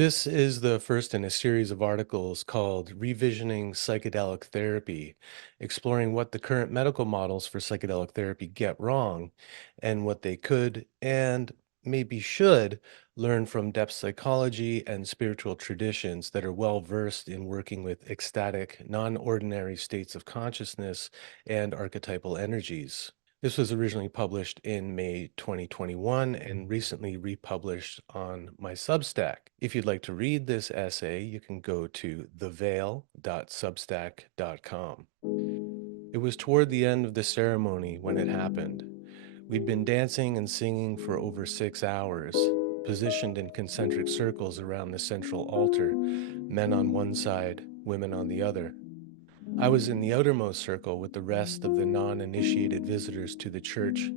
This is the first in a series of articles called Revisioning Psychedelic Therapy, exploring what the current medical models for psychedelic therapy get wrong and what they could and maybe should learn from depth psychology and spiritual traditions that are well versed in working with ecstatic, non ordinary states of consciousness and archetypal energies. This was originally published in May 2021 and recently republished on my Substack. If you'd like to read this essay, you can go to theveil.substack.com. It was toward the end of the ceremony when it happened. We'd been dancing and singing for over 6 hours, positioned in concentric circles around the central altar, men on one side, women on the other. I was in the outermost circle with the rest of the non initiated visitors to the church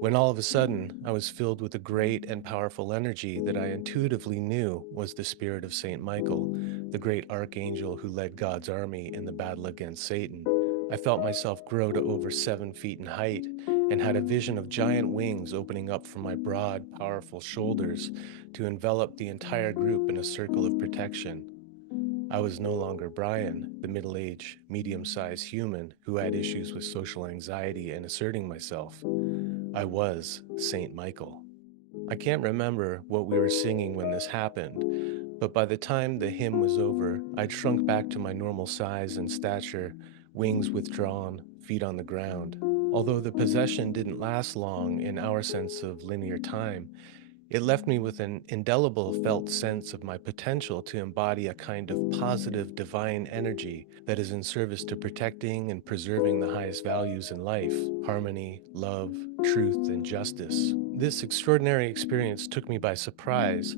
when all of a sudden I was filled with a great and powerful energy that I intuitively knew was the spirit of Saint Michael, the great archangel who led God's army in the battle against Satan. I felt myself grow to over 7 feet in height and had a vision of giant wings opening up from my broad, powerful shoulders to envelop the entire group in a circle of protection. I was no longer Brian, the middle aged, medium sized human who had issues with social anxiety and asserting myself. I was Saint Michael. I can't remember what we were singing when this happened, but by the time the hymn was over, I'd shrunk back to my normal size and stature, wings withdrawn, feet on the ground. Although the possession didn't last long in our sense of linear time, it left me with an indelible felt sense of my potential to embody a kind of positive divine energy that is in service to protecting and preserving the highest values in life: harmony, love, truth, and justice. This extraordinary experience took me by surprise,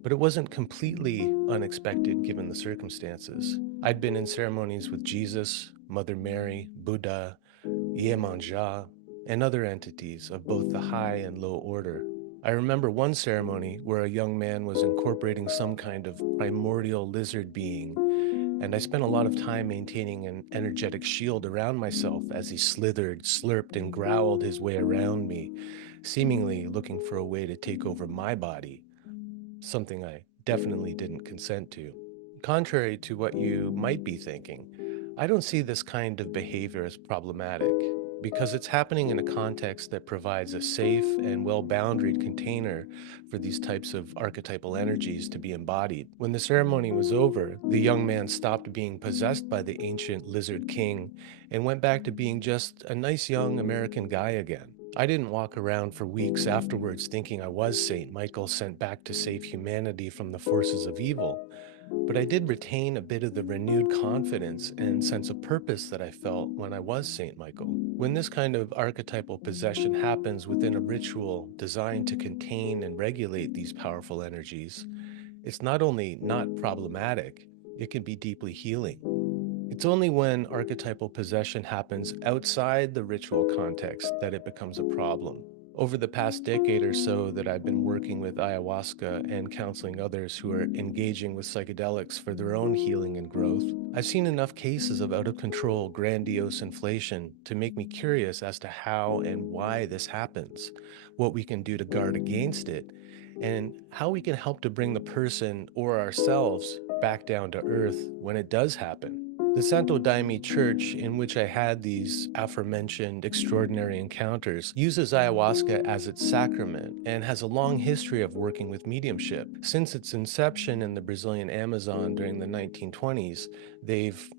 but it wasn't completely unexpected given the circumstances. I'd been in ceremonies with Jesus, Mother Mary, Buddha, Iemanjá, and other entities of both the high and low order. I remember one ceremony where a young man was incorporating some kind of primordial lizard being, and I spent a lot of time maintaining an energetic shield around myself as he slithered, slurped, and growled his way around me, seemingly looking for a way to take over my body, something I definitely didn't consent to. Contrary to what you might be thinking, I don't see this kind of behavior as problematic because it's happening in a context that provides a safe and well boundaried container for these types of archetypal energies to be embodied. When the ceremony was over, the young man stopped being possessed by the ancient lizard king and went back to being just a nice young American guy again. I didn't walk around for weeks afterwards thinking I was Saint Michael sent back to save humanity from the forces of evil, but I did retain a bit of the renewed confidence and sense of purpose that I felt when I was Saint Michael. When this kind of archetypal possession happens within a ritual designed to contain and regulate these powerful energies, it's not only not problematic, it can be deeply healing. It's only when archetypal possession happens outside the ritual context that it becomes a problem. Over the past decade or so that I've been working with ayahuasca and counseling others who are engaging with psychedelics for their own healing and growth, I've seen enough cases of out of control, grandiose inflation to make me curious as to how and why this happens, what we can do to guard against it, and how we can help to bring the person or ourselves back down to earth when it does happen. The Santo Daime Church, in which I had these aforementioned extraordinary encounters, uses ayahuasca as its sacrament and has a long history of working with mediumship. Since its inception in the Brazilian Amazon during the 1920s, they've,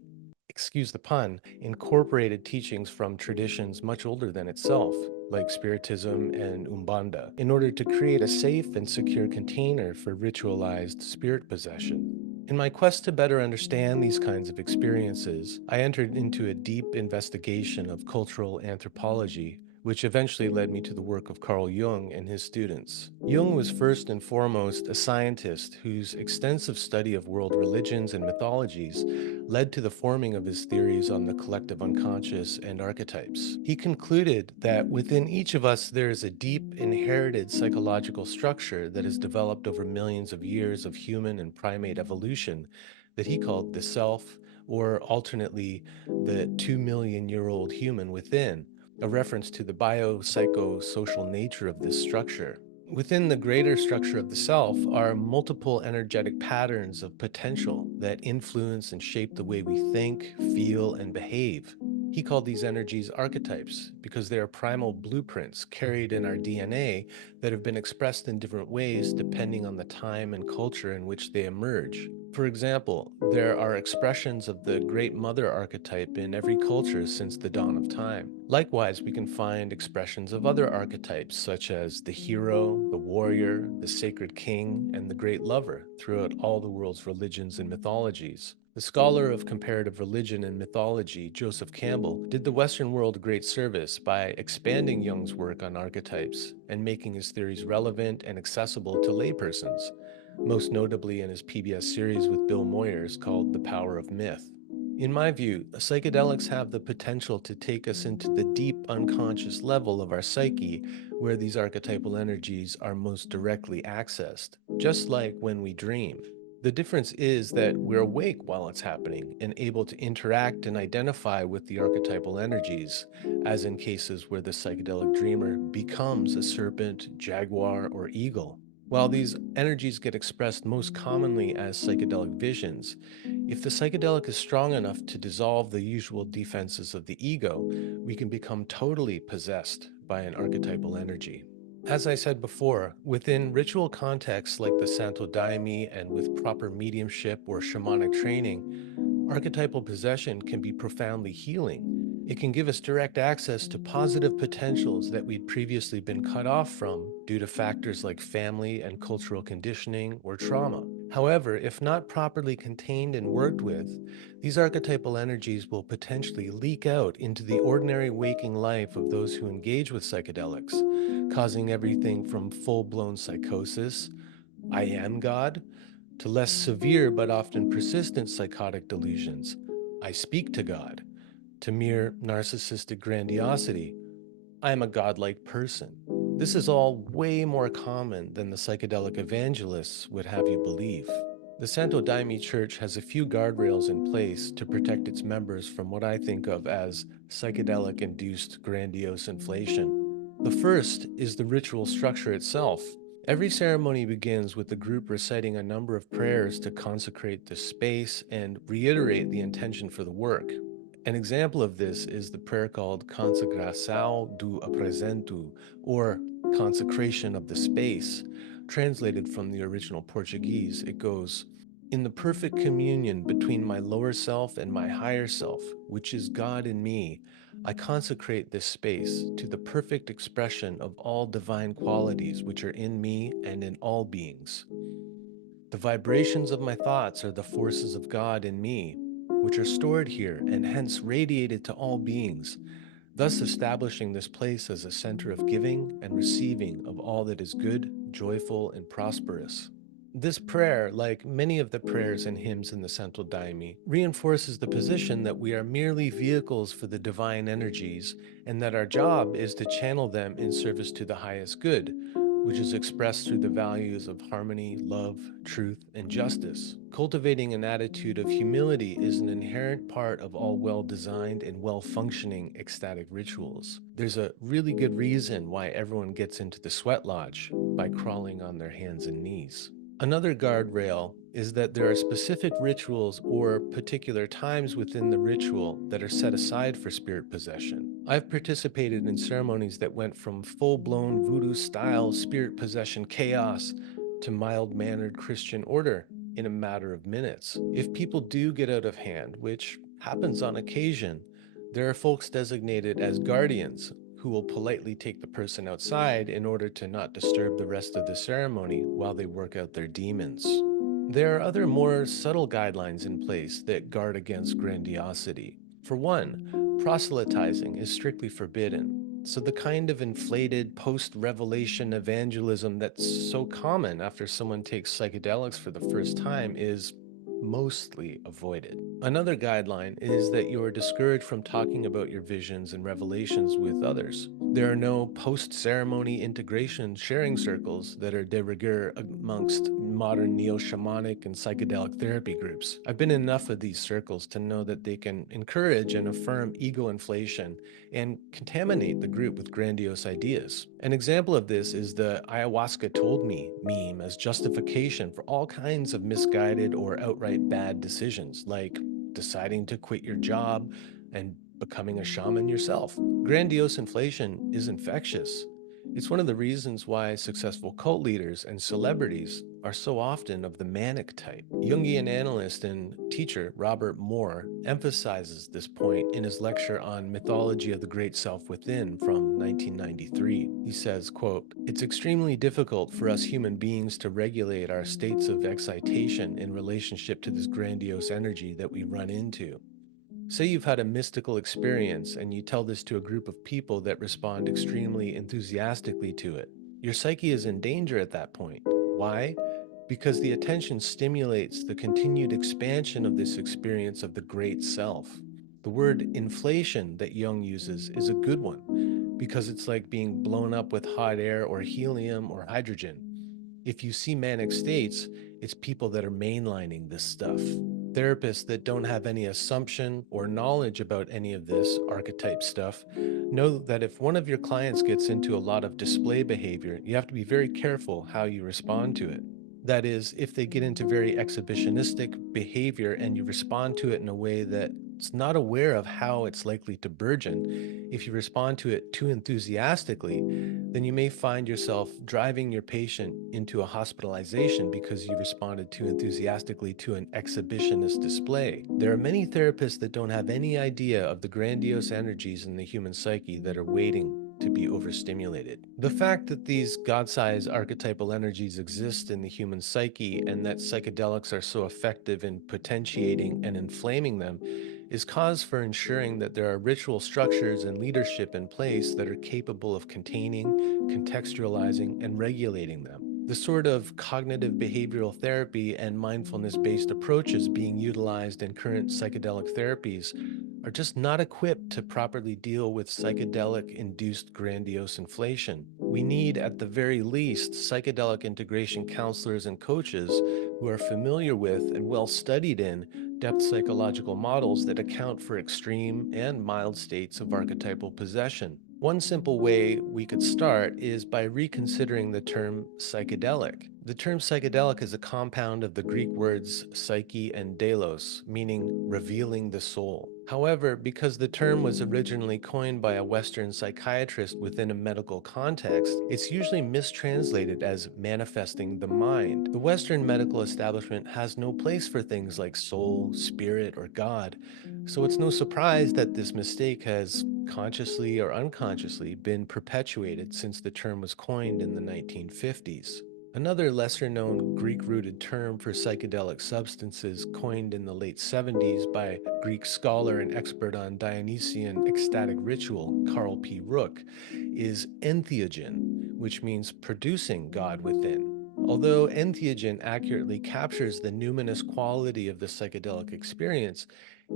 excuse the pun, incorporated teachings from traditions much older than itself, like Spiritism and Umbanda, in order to create a safe and secure container for ritualized spirit possession. In my quest to better understand these kinds of experiences, I entered into a deep investigation of cultural anthropology, which eventually led me to the work of Carl Jung and his students. Jung was first and foremost a scientist whose extensive study of world religions and mythologies led to the forming of his theories on the collective unconscious and archetypes. He concluded that within each of us there is a deep inherited psychological structure that has developed over millions of years of human and primate evolution that he called the self, or alternately, the 2 million-year-old human within, a reference to the biopsychosocial nature of this structure. Within the greater structure of the self are multiple energetic patterns of potential that influence and shape the way we think, feel, and behave. He called these energies archetypes because they are primal blueprints carried in our DNA that have been expressed in different ways depending on the time and culture in which they emerge. For example, there are expressions of the Great Mother archetype in every culture since the dawn of time. Likewise, we can find expressions of other archetypes, such as the hero, the warrior, the sacred king, and the great lover, throughout all the world's religions and mythologies. The scholar of comparative religion and mythology, Joseph Campbell, did the Western world a great service by expanding Jung's work on archetypes and making his theories relevant and accessible to laypersons, most notably in his PBS series with Bill Moyers called The Power of Myth. In my view, psychedelics have the potential to take us into the deep unconscious level of our psyche where these archetypal energies are most directly accessed, just like when we dream. The difference is that we're awake while it's happening and able to interact and identify with the archetypal energies, as in cases where the psychedelic dreamer becomes a serpent, jaguar, or eagle. While these energies get expressed most commonly as psychedelic visions, if the psychedelic is strong enough to dissolve the usual defenses of the ego, we can become totally possessed by an archetypal energy. As I said before, within ritual contexts like the santo daime and with proper mediumship or shamanic training, archetypal possession can be profoundly healing. It can give us direct access to positive potentials that we'd previously been cut off from due to factors like family and cultural conditioning or trauma. However, if not properly contained and worked with, these archetypal energies will potentially leak out into the ordinary waking life of those who engage with psychedelics, causing everything from full blown psychosis, I am God, to less severe but often persistent psychotic delusions, I speak to God, to mere narcissistic grandiosity, I am a godlike person. This is all way more common than the psychedelic evangelists would have you believe. The Santo Daime Church has a few guardrails in place to protect its members from what I think of as psychedelic induced grandiose inflation. The first is the ritual structure itself. Every ceremony begins with the group reciting a number of prayers to consecrate the space and reiterate the intention for the work. An example of this is the prayer called Consagração do Apresento, or consecration of the space. Translated from the original Portuguese, it goes, in the perfect communion between my lower self and my higher self, which is God in me, I consecrate this space to the perfect expression of all divine qualities which are in me and in all beings. The vibrations of my thoughts are the forces of God in me, which are stored here and hence radiated to all beings, thus establishing this place as a center of giving and receiving of all that is good, joyful, and prosperous. This prayer, like many of the prayers and hymns in the Santo Daime, reinforces the position that we are merely vehicles for the divine energies and that our job is to channel them in service to the highest good, which is expressed through the values of harmony, love, truth, and justice. Cultivating an attitude of humility is an inherent part of all well designed and well functioning ecstatic rituals. There's a really good reason why everyone gets into the sweat lodge by crawling on their hands and knees. Another guardrail is that there are specific rituals or particular times within the ritual that are set aside for spirit possession. I've participated in ceremonies that went from full blown voodoo style spirit possession chaos to mild mannered Christian order in a matter of minutes. If people do get out of hand, which happens on occasion, there are folks designated as guardians who will politely take the person outside in order to not disturb the rest of the ceremony while they work out their demons. There are other more subtle guidelines in place that guard against grandiosity. For one, proselytizing is strictly forbidden. So, the kind of inflated post revelation evangelism that's so common after someone takes psychedelics for the first time is mostly avoided. Another guideline is that you are discouraged from talking about your visions and revelations with others. There are no post ceremony integration sharing circles that are de rigueur amongst modern neo-shamanic and psychedelic therapy groups. I've been in enough of these circles to know that they can encourage and affirm ego inflation and contaminate the group with grandiose ideas. An example of this is the ayahuasca told me meme as justification for all kinds of misguided or outright bad decisions, like deciding to quit your job and becoming a shaman yourself. Grandiose inflation is infectious. It's one of the reasons why successful cult leaders and celebrities are so often of the manic type. Jungian analyst and teacher Robert Moore emphasizes this point in his lecture on Mythology of the Great Self Within from 1993. He says, quote, "It's extremely difficult for us human beings to regulate our states of excitation in relationship to this grandiose energy that we run into. Say you've had a mystical experience and you tell this to a group of people that respond extremely enthusiastically to it. Your psyche is in danger at that point. Why? Because the attention stimulates the continued expansion of this experience of the great self. The word inflation that Jung uses is a good one because it's like being blown up with hot air or helium or hydrogen. If you see manic states, it's people that are mainlining this stuff. Therapists that don't have any assumption or knowledge about any of this archetype stuff know that if one of your clients gets into a lot of display behavior, you have to be very careful how you respond to it. That is, if they get into very exhibitionistic behavior and you respond to it in a way that's not aware of how it's likely to burgeon, if you respond to it too enthusiastically, then you may find yourself driving your patient into a hospitalization because you responded too enthusiastically to an exhibitionist display. There are many therapists that don't have any idea of the grandiose energies in the human psyche that are waiting to be overstimulated. The fact that these God-sized archetypal energies exist in the human psyche and that psychedelics are so effective in potentiating and inflaming them is cause for ensuring that there are ritual structures and leadership in place that are capable of containing, contextualizing, and regulating them. The sort of cognitive behavioral therapy and mindfulness based approaches being utilized in current psychedelic therapies are just not equipped to properly deal with psychedelic induced grandiose inflation. We need, at the very least, psychedelic integration counselors and coaches who are familiar with and well studied in depth psychological models that account for extreme and mild states of archetypal possession. One simple way we could start is by reconsidering the term psychedelic. The term psychedelic is a compound of the Greek words psyche and delos, meaning revealing the soul. However, because the term was originally coined by a Western psychiatrist within a medical context, it's usually mistranslated as manifesting the mind. The Western medical establishment has no place for things like soul, spirit, or God, so it's no surprise that this mistake has consciously or unconsciously been perpetuated since the term was coined in the 1950s. Another lesser known Greek rooted term for psychedelic substances coined in the late 70s by Greek scholar and expert on Dionysian ecstatic ritual, Carl P. Rook, is entheogen, which means producing God within. Although entheogen accurately captures the numinous quality of the psychedelic experience,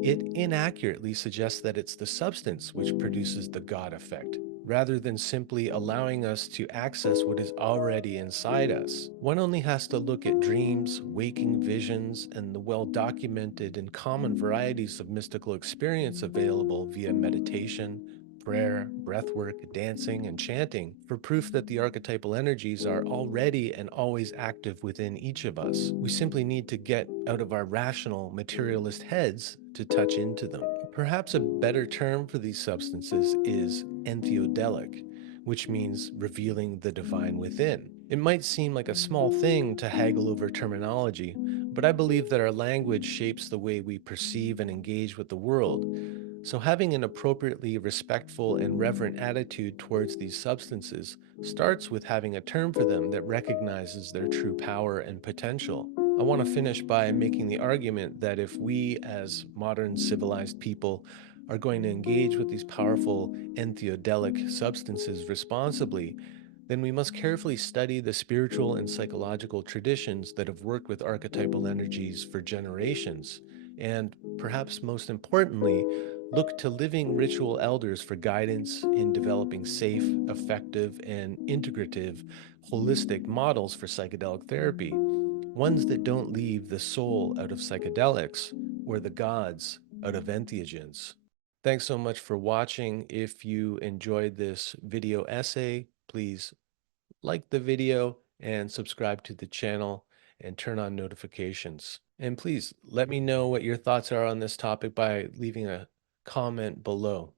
it inaccurately suggests that it's the substance which produces the God effect, rather than simply allowing us to access what is already inside us. One only has to look at dreams, waking visions, and the well documented and common varieties of mystical experience available via meditation, prayer, breathwork, dancing, and chanting for proof that the archetypal energies are already and always active within each of us. We simply need to get out of our rational, materialist heads to touch into them. Perhaps a better term for these substances is entheodelic, which means revealing the divine within. It might seem like a small thing to haggle over terminology, but I believe that our language shapes the way we perceive and engage with the world. So, having an appropriately respectful and reverent attitude towards these substances starts with having a term for them that recognizes their true power and potential. I want to finish by making the argument that if we, as modern civilized people, are going to engage with these powerful entheodelic substances responsibly, then we must carefully study the spiritual and psychological traditions that have worked with archetypal energies for generations, and perhaps most importantly, look to living ritual elders for guidance in developing safe, effective, and integrative holistic models for psychedelic therapy. ones that don't leave the soul out of psychedelics or the gods out of entheogens. Thanks so much for watching. If you enjoyed this video essay, please like the video and subscribe to the channel and turn on notifications. And please let me know what your thoughts are on this topic by leaving a comment below.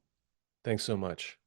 Thanks so much.